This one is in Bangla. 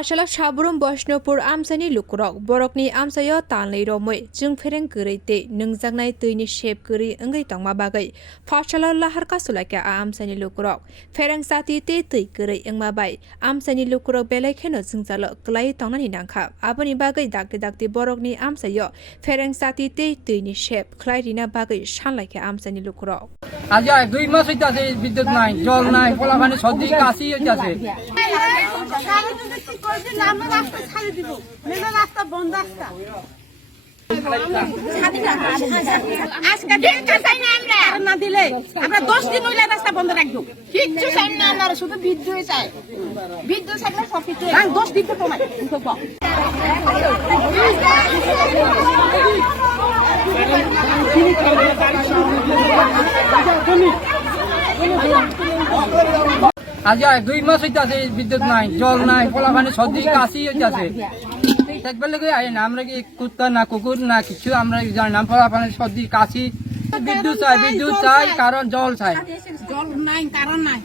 Fashala Sabrom Baishnabpur Amchaini lukurok borokni amchayo Talnui Romui Chung Pherang Kurui nungjaknai tuini shape Kurui Ungui tongma bagai Fashala Lahar Kasulaikha Amchaini lukurok Pherang sati tui Kurui Ungma bai Amchaini lukurok belai kheno jungjalo klai tongnani nangkha aboni bagai dakti borokni amchayo Pherang sati tuini shape klai rina bagai sanlaikha Amchaini lukurok আজ 2 মাস হইতাছে বিদ্যুৎ নাই জল নাই পোলাপানি সর্দি কাশি হইতাছে আজকে দিন চাই না আমরা না দিলে আমরা 10 দিন হইলে রাস্তা বন্ধ রাখবো কিচ্ছু চাই না আমরা শুধু বিদ্যুৎ চাই বিদ্যুৎ থাকলে সব কিছু 10 দিন তো তোমায় আজ 2 মাস হইতাছে বিদ্যুৎ নাই জল নাই পোলাপানি সর্দি কাশি হইতাছে একবার লাগে আয় না আমরা কি কুত্তা না কুকুর না কিছু আমরা জানি না পোলাপানি সর্দি কাশি বিদ্যুৎ চাই কারণ জল চাই জল নাই কারণ নাই